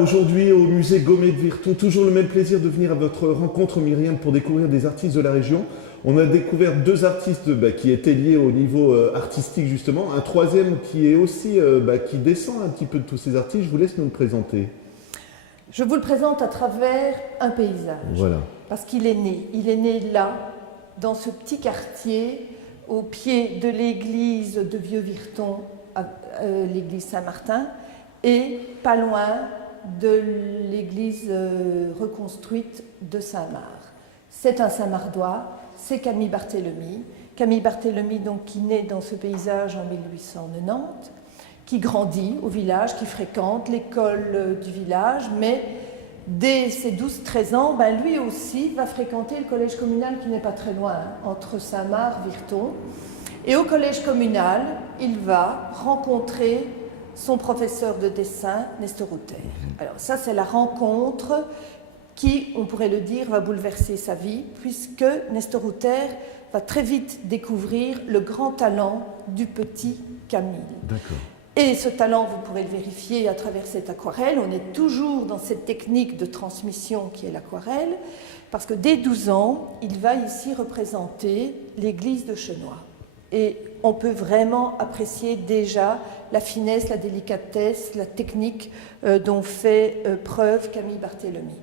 Aujourd'hui au musée Gomet de Virton, toujours le même plaisir de venir à votre rencontre Myriam pour découvrir des artistes de la région. On a découvert deux artistes qui étaient liés au niveau artistique justement, un troisième qui est aussi qui descend un petit peu de tous ces artistes. Je vous laisse nous le présenter. Je vous le présente à travers un paysage, voilà. Parce qu'il est né. Il est né là, dans ce petit quartier, au pied de l'église de Vieux-Virton, l'église Saint-Martin, et pas loin de l'église reconstruite de Saint-Marc. C'est un Saint-Mardois, c'est Camille Barthélemy. Camille Barthélemy, donc, qui naît dans ce paysage en 1890, qui grandit au village, qui fréquente l'école du village, mais dès ses 12-13 ans, lui aussi va fréquenter le collège communal qui n'est pas très loin, entre Saint-Marc et Virton. Et au collège communal, il va rencontrer son professeur de dessin, Nestor Hauter. Alors ça, c'est la rencontre qui, on pourrait le dire, va bouleverser sa vie, puisque Nestor Hauter va très vite découvrir le grand talent du petit Camille. D'accord. Et ce talent, vous pourrez le vérifier à travers cette aquarelle. On est toujours dans cette technique de transmission qui est l'aquarelle, parce que dès 12 ans, il va ici représenter l'église de Chenois. Et on peut vraiment apprécier déjà la finesse, la délicatesse, la technique dont fait preuve Camille Barthélemy.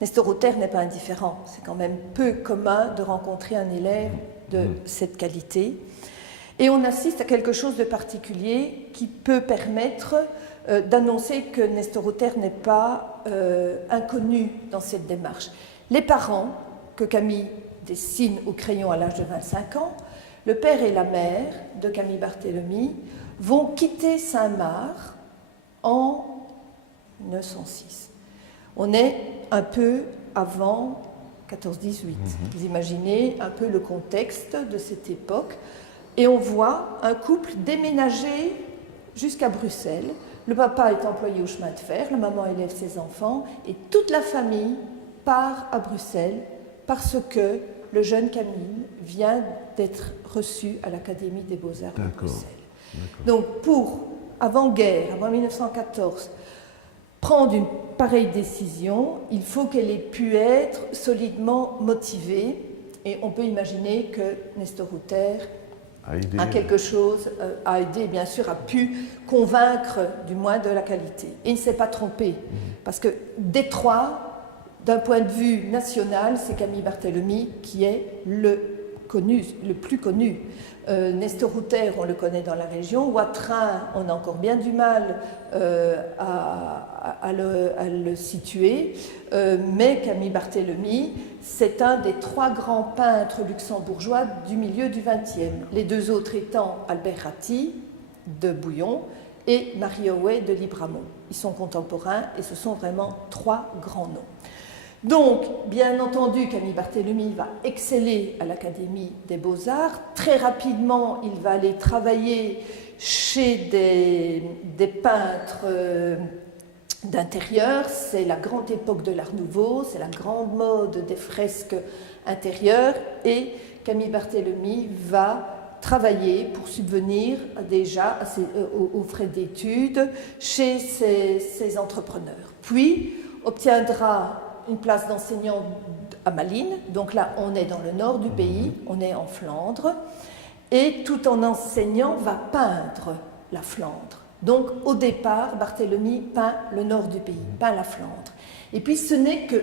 Nestor Hauter n'est pas indifférent. C'est quand même peu commun de rencontrer un élève de cette qualité. Et on assiste à quelque chose de particulier qui peut permettre d'annoncer que Nestor Hauter n'est pas inconnu dans cette démarche. Les parents, que Camille dessine au crayon à l'âge de 25 ans, le père et la mère de Camille Barthélemy, vont quitter Saint-Marc en 1906. On est un peu avant 14-18. Vous imaginez un peu le contexte de cette époque. Et on voit un couple déménager jusqu'à Bruxelles. Le papa est employé au chemin de fer, la maman élève ses enfants, et toute la famille part à Bruxelles parce que le jeune Camille vient d'être reçu à l'Académie des Beaux-Arts de Bruxelles. Donc pour, avant-guerre, avant 1914, prendre une pareille décision, il faut qu'elle ait pu être solidement motivée, et on peut imaginer que Nestor Hauter a quelque chose, a aidé, bien sûr, a pu convaincre du moins de la qualité. Et il ne s'est pas trompé, parce que Détroit, d'un point de vue national, c'est Camille Barthélemy qui est le plus connu. Nestor Hauter, on le connaît dans la région. Watrin, on a encore bien du mal à le situer. Mais Camille Barthélemy, c'est un des trois grands peintres luxembourgeois du milieu du XXe. Les deux autres étant Albert Ratti de Bouillon et Marie Howey de Libramont. Ils sont contemporains et ce sont vraiment trois grands noms. Donc, bien entendu, Camille Barthélemy va exceller à l'Académie des Beaux-Arts. Très rapidement, il va aller travailler chez des peintres d'intérieur. C'est la grande époque de l'Art Nouveau, c'est la grande mode des fresques intérieures. Et Camille Barthélemy va travailler pour subvenir déjà aux frais d'études chez ces entrepreneurs. Puis, obtiendra une place d'enseignant à Malines, donc là on est dans le nord du pays, on est en Flandre, et tout en enseignant va peindre la Flandre. Donc au départ, Barthélemy peint le nord du pays, peint la Flandre. Et puis ce n'est que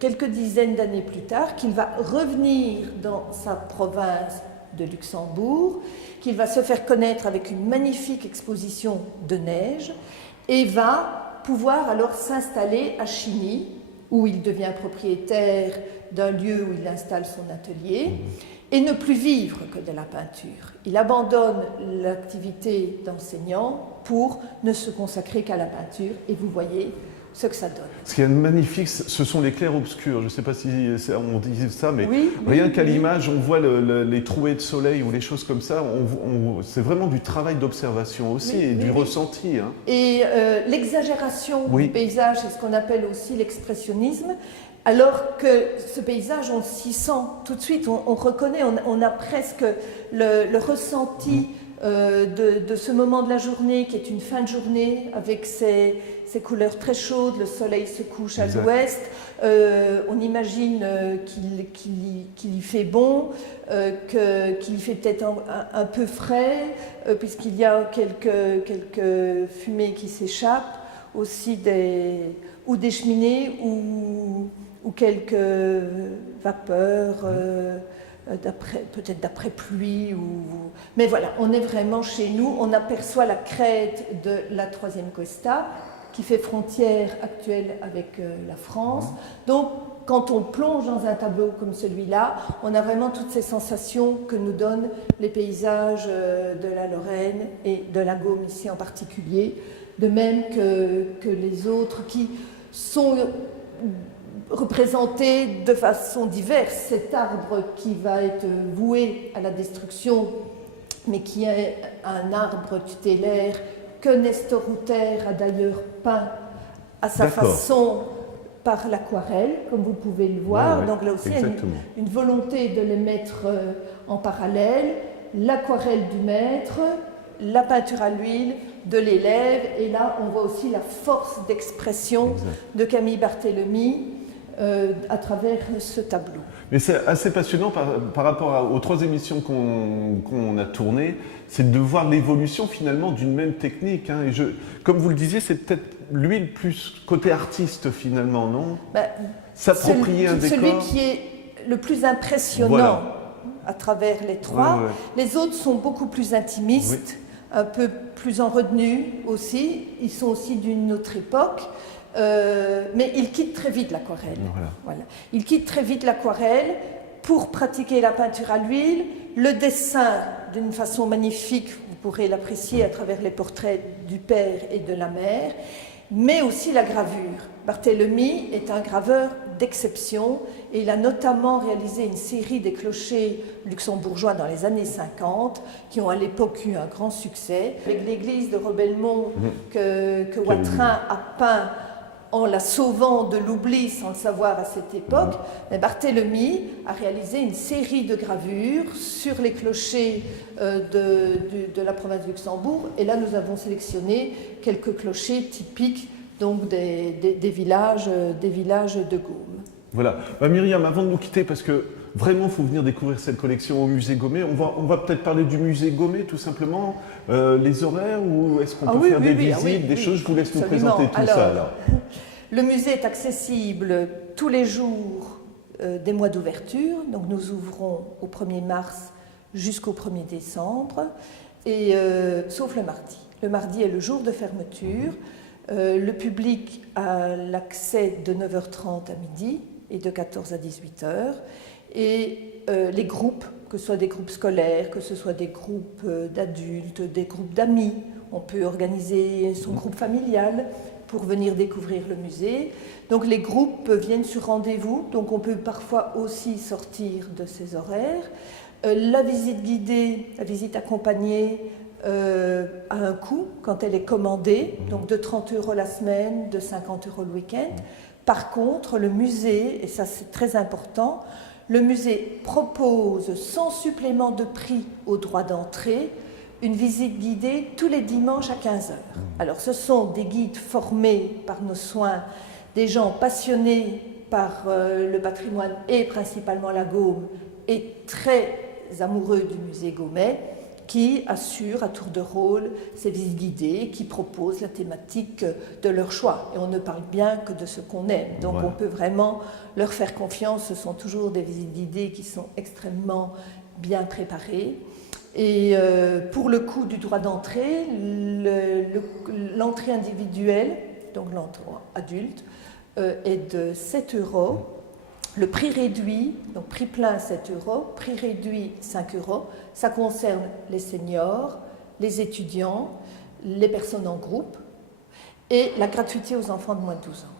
quelques dizaines d'années plus tard qu'il va revenir dans sa province de Luxembourg, qu'il va se faire connaître avec une magnifique exposition de neige, et va pouvoir alors s'installer à Chigny, où il devient propriétaire d'un lieu où il installe son atelier, et ne plus vivre que de la peinture. Il abandonne l'activité d'enseignant pour ne se consacrer qu'à la peinture, et vous voyez ce que ça donne. Ce qui est magnifique, ce sont les clairs-obscurs. Je ne sais pas si on dit ça, mais rien qu'à l'image, on voit les trouées de soleil ou les choses comme ça. C'est vraiment du travail d'observation aussi et du ressenti. Hein. Et l'exagération du paysage, c'est ce qu'on appelle aussi l'expressionnisme. Alors que ce paysage, on s'y sent tout de suite, on reconnaît, on a presque le ressenti de ce moment de la journée qui est une fin de journée avec ces couleurs très chaudes, le soleil se couche à l'ouest, on imagine qu'il y fait bon, qu'il y fait peut-être un peu frais, puisqu'il y a quelques fumées qui s'échappent, aussi des cheminées ou quelques vapeurs, peut-être d'après pluie. Mais voilà, on est vraiment chez nous, on aperçoit la crête de la 3e Cuesta, qui fait frontière actuelle avec la France. Donc, quand on plonge dans un tableau comme celui-là, on a vraiment toutes ces sensations que nous donnent les paysages de la Lorraine et de la Gaume ici en particulier, de même que les autres qui sont représentés de façon diverse. Cet arbre qui va être voué à la destruction, mais qui est un arbre tutélaire que Nestor Houter a d'ailleurs peint à sa façon par l'aquarelle, comme vous pouvez le voir. Donc là aussi, il y a une volonté de les mettre en parallèle, l'aquarelle du maître, la peinture à l'huile de l'élève, et là on voit aussi la force d'expression de Camille Barthélemy à travers ce tableau. Mais c'est assez passionnant par rapport aux 3 émissions qu'on a tournées, c'est de voir l'évolution finalement d'une même technique. Hein. Et comme vous le disiez, c'est peut-être lui le plus côté artiste finalement, non? S'approprier un décor. Celui qui est le plus impressionnant à travers les 3. Les autres sont beaucoup plus intimistes, un peu plus en retenue aussi. Ils sont aussi d'une autre époque. Mais il quitte très vite l'aquarelle. Voilà. Il quitte très vite l'aquarelle pour pratiquer la peinture à l'huile, le dessin d'une façon magnifique, vous pourrez l'apprécier à travers les portraits du père et de la mère, mais aussi la gravure. Barthélemy est un graveur d'exception et il a notamment réalisé une série des clochers luxembourgeois dans les années 50 qui ont à l'époque eu un grand succès. Avec l'église de Robelmont que Watrin a peint en la sauvant de l'oubli sans le savoir à cette époque, Barthélemy a réalisé une série de gravures sur les clochers de la province de Luxembourg. Et là, nous avons sélectionné quelques clochers typiques donc des villages de Gaume. Voilà. Myriam, avant de nous quitter, parce que vraiment, il faut venir découvrir cette collection au musée Gaumet. On va peut-être parler du musée Gaumet, tout simplement. Les horaires, ou est-ce qu'on peut faire des visites, des choses? Je vous laisse nous présenter tout ça. Alors. Le musée est accessible tous les jours des mois d'ouverture. Donc nous ouvrons au 1er mars jusqu'au 1er décembre, et, sauf le mardi. Le mardi est le jour de fermeture. Le public a l'accès de 9h30 à midi et de 14 à 18h. Et les groupes, que ce soit des groupes scolaires, que ce soit des groupes d'adultes, des groupes d'amis, on peut organiser son groupe familial pour venir découvrir le musée. Donc les groupes viennent sur rendez-vous, donc on peut parfois aussi sortir de ces horaires. La visite guidée, la visite accompagnée a un coût quand elle est commandée, donc de 30 € la semaine, de 50 € le week-end. Par contre, le musée, et ça c'est très important, le musée propose sans supplément de prix au droit d'entrée une visite guidée tous les dimanches à 15h. Alors ce sont des guides formés par nos soins, des gens passionnés par le patrimoine et principalement la Gaume et très amoureux du musée Gaumet, qui assurent à tour de rôle ces visites guidées, qui proposent la thématique de leur choix. Et on ne parle bien que de ce qu'on aime. Donc on peut vraiment leur faire confiance. Ce sont toujours des visites guidées qui sont extrêmement bien préparées. Et pour le coût du droit d'entrée, l'entrée individuelle, donc l'entrée adulte, est de 7 €. Le prix réduit, donc prix plein 7 €, prix réduit 5 €, ça concerne les seniors, les étudiants, les personnes en groupe et la gratuité aux enfants de moins de 12 ans.